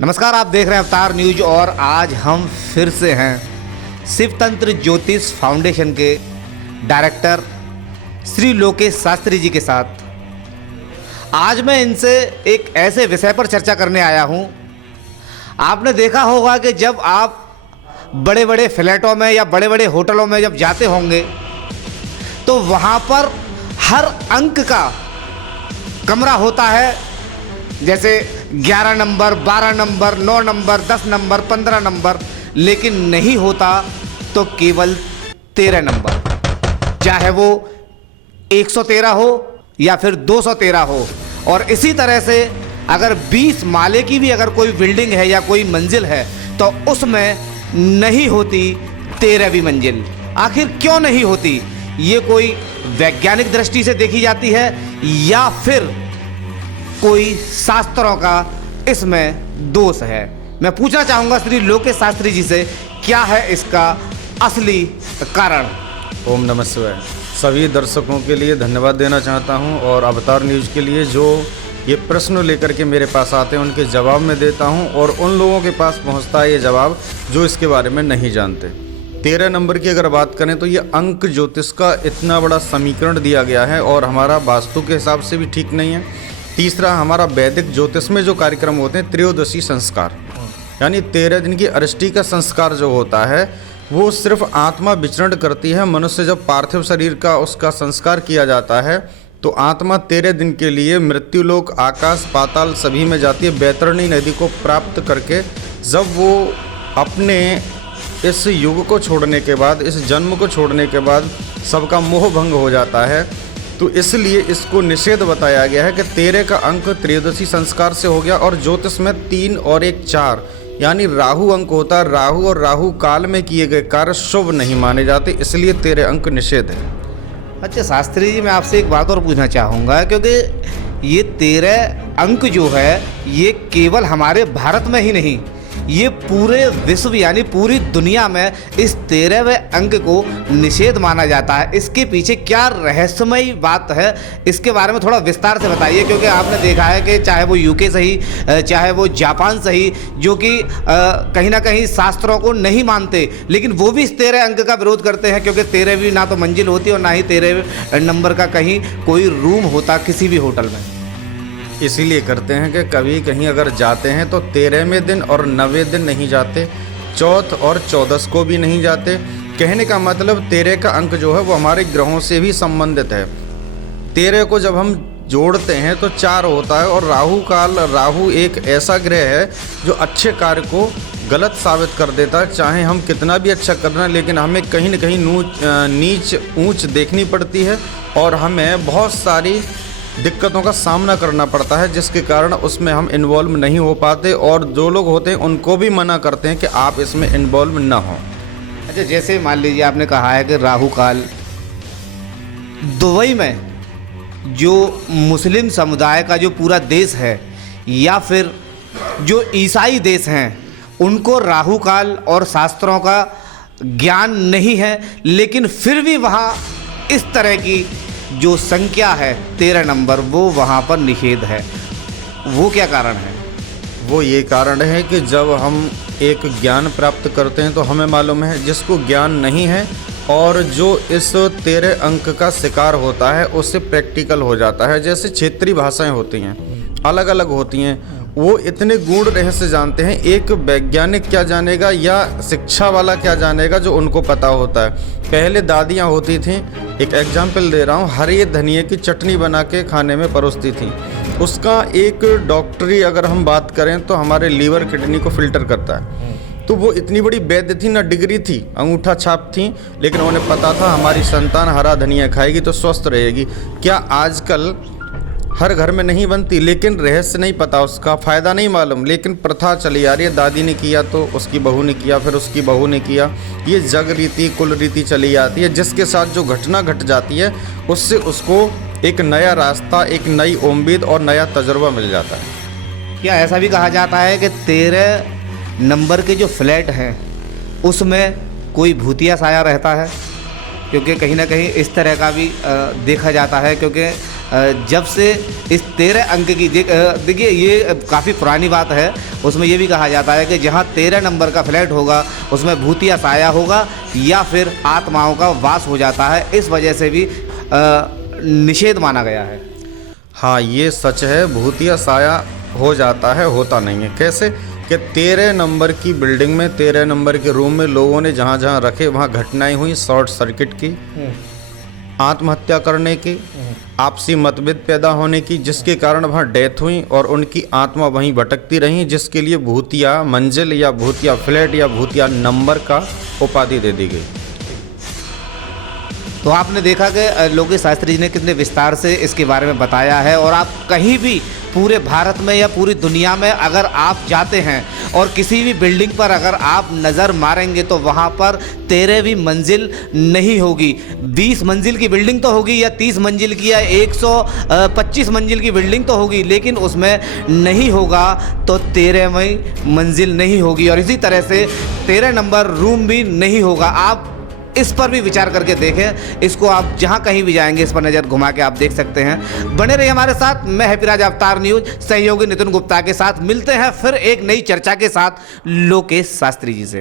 नमस्कार, आप देख रहे हैं अवतार न्यूज और आज हम फिर से हैं शिव तंत्र ज्योतिष फाउंडेशन के डायरेक्टर श्री लोकेश शास्त्री जी के साथ। आज मैं इनसे एक ऐसे विषय पर चर्चा करने आया हूं। आपने देखा होगा कि जब आप बड़े बड़े फ्लैटों में या बड़े बड़े होटलों में जब जाते होंगे तो वहां पर हर अंक का कमरा होता है, जैसे 11 number, 12 number, 9 number, 10 number, 15 number, लेकिन नहीं होता तो केवल 13 नंबर, चाहे वो 113 हो या फिर 213 हो। और इसी तरह से अगर 20 माले की भी अगर कोई बिल्डिंग है या कोई मंजिल है तो उसमें नहीं होती 13वीं मंजिल। आखिर क्यों नहीं होती? ये कोई वैज्ञानिक दृष्टि से देखी जाती है या फिर कोई शास्त्रों का इसमें दोष है? मैं पूछना चाहूंगा श्री लोकेश शास्त्री जी से, क्या है इसका असली कारण? ओम नमः शिवाय। सभी दर्शकों के लिए धन्यवाद देना चाहता हूं और अवतार न्यूज़ के लिए जो ये प्रश्न लेकर के मेरे पास आते हैं उनके जवाब मैं देता हूं और उन लोगों के पास पहुंचता है ये जवाब जो इसके बारे में नहीं जानते। 13 नंबर की अगर बात करें तो ये अंक ज्योतिष का इतना बड़ा समीकरण दिया गया है और हमारा वास्तु के हिसाब से भी ठीक नहीं है। तीसरा, हमारा वैदिक ज्योतिष में जो कार्यक्रम होते हैं त्रयोदशी संस्कार, यानी 13 दिन की अष्टमी का संस्कार जो होता है वो सिर्फ आत्मा विचरण करती है। मनुष्य जब पार्थिव शरीर का उसका संस्कार किया जाता है तो आत्मा 13 दिन के लिए मृत्युलोक, आकाश, पाताल सभी में जाती है। बैतरणी नदी को प्राप्त करके जब वो अपने इस युग को छोड़ने के बाद, इस जन्म को छोड़ने के बाद सबका मोह भंग हो जाता है, तो इसलिए इसको निषेध बताया गया है कि 13 का अंक त्रयोदशी संस्कार से हो गया। और ज्योतिष में 3 और 1 4 यानी राहु अंक होता है। राहु और राहु काल में किए गए कार्य शुभ नहीं माने जाते, इसलिए 13 अंक निषेध है। अच्छा शास्त्री जी, मैं आपसे एक बात और पूछना चाहूँगा, क्योंकि ये 13 अंक जो है ये केवल हमारे भारत में ही नहीं, ये पूरे विश्व यानी पूरी दुनिया में इस 13वें अंक को निषेध माना जाता है। इसके पीछे क्या रहस्यमयी बात है, इसके बारे में थोड़ा विस्तार से बताइए। क्योंकि आपने देखा है कि चाहे वो यूके सही, चाहे वो जापान सही, जो कि कहीं ना कहीं शास्त्रों को नहीं मानते, लेकिन वो भी इस 13 अंक का विरोध करते हैं, क्योंकि 13वीं ना तो मंजिल होती और ना ही 13वें नंबर का कहीं कोई रूम होता किसी भी होटल में। इसीलिए करते हैं कि कभी कहीं अगर जाते हैं तो 13वें दिन और 9वें दिन नहीं जाते, चौथ और 14 को भी नहीं जाते। कहने का मतलब 13 का अंक जो है वो हमारे ग्रहों से भी संबंधित है। 13 को जब हम जोड़ते हैं तो 4 होता है और राहु काल, राहु एक ऐसा ग्रह है जो अच्छे कार्य को गलत साबित कर देता है। चाहे हम कितना भी अच्छा कर रहे हैं लेकिन हमें कहीं ना कहीं नीच ऊंच देखनी पड़ती है और हमें बहुत सारी दिक्कतों का सामना करना पड़ता है, जिसके कारण उसमें हम इन्वॉल्व नहीं हो पाते और जो लोग होते हैं उनको भी मना करते हैं कि आप इसमें इन्वॉल्व ना हो। अच्छा, जैसे मान लीजिए आपने कहा है कि राहु काल, दुबई में जो मुस्लिम समुदाय का जो पूरा देश है या फिर जो ईसाई देश हैं उनको राहु काल और शास्त्रों का ज्ञान नहीं है, लेकिन फिर भी वहाँ इस तरह की जो संख्या है 13 नंबर वो वहाँ पर निषेध है। वो क्या कारण है? वो ये कारण है कि जब हम एक ज्ञान प्राप्त करते हैं तो हमें मालूम है, जिसको ज्ञान नहीं है और जो इस 13 अंक का शिकार होता है उससे प्रैक्टिकल हो जाता है। जैसे क्षेत्रीय भाषाएं होती हैं, अलग अलग होती हैं, वो इतने गूढ़ रहस्य जानते हैं। एक वैज्ञानिक क्या जानेगा या शिक्षा वाला क्या जानेगा जो उनको पता होता है। पहले दादियाँ होती थीं, एक एग्जाम्पल दे रहा हूँ, हरे धनिए की चटनी बना के खाने में परोसती थी। उसका एक डॉक्टरी अगर हम बात करें तो हमारे लीवर किडनी को फिल्टर करता है। तो वो इतनी बड़ी वैद्य थी, ना डिग्री थी, अंगूठा छाप थी, लेकिन उन्हें पता था हमारी संतान हरा धनिया खाएगी तो स्वस्थ रहेगी। क्या आजकल हर घर में नहीं बनती, लेकिन रहस्य नहीं पता, उसका फ़ायदा नहीं मालूम, लेकिन प्रथा चली आ रही है। दादी ने किया तो उसकी बहू ने किया, फिर उसकी बहू ने किया, ये जग रीति कुल रीति चली आती है, जिसके साथ जो घटना घट जाती है उससे उसको एक नया रास्ता, एक नई उम्मीद और नया तजुर्बा मिल जाता है। क्या ऐसा भी कहा जाता है कि 13 नंबर के जो फ्लैट हैं उसमें कोई भूतिया साया रहता है? क्योंकि कहीं ना कहीं इस तरह का भी देखा जाता है, क्योंकि जब से इस 13 अंक की देखिए ये काफ़ी पुरानी बात है। उसमें ये भी कहा जाता है कि जहाँ 13 नंबर का फ्लैट होगा उसमें भूतिया साया होगा या फिर आत्माओं का वास हो जाता है। इस वजह से भी निषेध माना गया है। हाँ, ये सच है, भूतिया साया हो जाता है, होता नहीं है। कैसे कि 13 नंबर की बिल्डिंग में 13 नंबर के रूम में लोगों ने जहाँ जहाँ रखे वहाँ घटनाएं हुई, शॉर्ट सर्किट की, आत्महत्या करने की, आपसी मतभेद पैदा होने की, जिसके कारण वहाँ डेथ हुई और उनकी आत्मा वहीं भटकती रही, जिसके लिए भूतिया मंजिल या भूतिया फ्लैट या भूतिया नंबर का उपाधि दे दी गई। तो आपने देखा कि लोकेश शास्त्री जी ने कितने विस्तार से इसके बारे में बताया है। और आप कहीं भी पूरे भारत में या पूरी दुनिया में अगर आप जाते हैं और किसी भी बिल्डिंग पर अगर आप नज़र मारेंगे तो वहाँ पर 13वीं मंजिल नहीं होगी। 20 मंजिल की बिल्डिंग तो होगी या 30 मंजिल की या 125 मंजिल की बिल्डिंग तो होगी, लेकिन उसमें नहीं होगा तो 13वीं मंजिल नहीं होगी। और इसी तरह से 13 नंबर रूम भी नहीं होगा। आप इस पर भी विचार करके देखें। इसको आप जहां कहीं भी जाएंगे इस पर नज़र घुमा के आप देख सकते हैं। बने रहिए हमारे साथ। मैं हैप्पी राज, अवतार न्यूज, सहयोगी नितिन गुप्ता के साथ। मिलते हैं फिर एक नई चर्चा के साथ लोकेश शास्त्री जी से।